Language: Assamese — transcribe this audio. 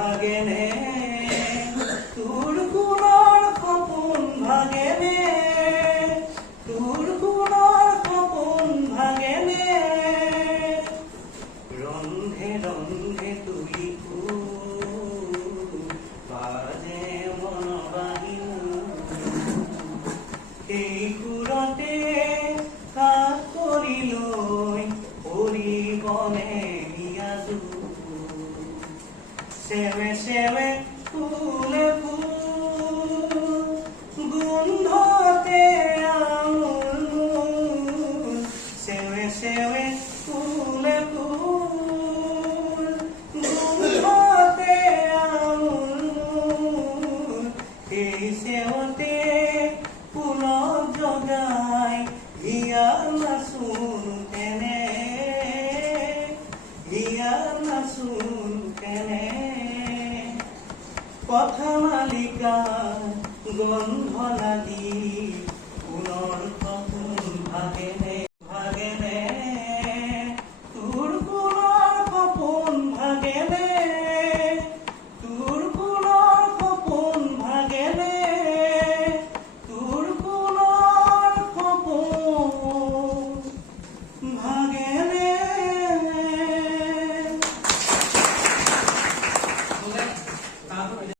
ভাগেনে তোৰ গুণৰ সপোন ভাগেনে তোৰ গুণৰ সপোন ভাগেনে ৰন্ধে ৰন্ধে তুলি বাজে মন বাহিনী এই সুৰতে কাষ কৰি লৈ পৰিবনে বিয়াজু সেৱে সেৱে ফুলে ফুল গোন্ধতে আমোল সেৱে সেৱে ফুলে ফুল গোন্ধতে আমোল এই সেৱতে ফুলক জগাই হিয়াৰ নাচোন তেনে হিয়াৰ নাচোন তেনে পথমালিকা গন্ধ লাগি পুনৰ সপোন ভাগেনে।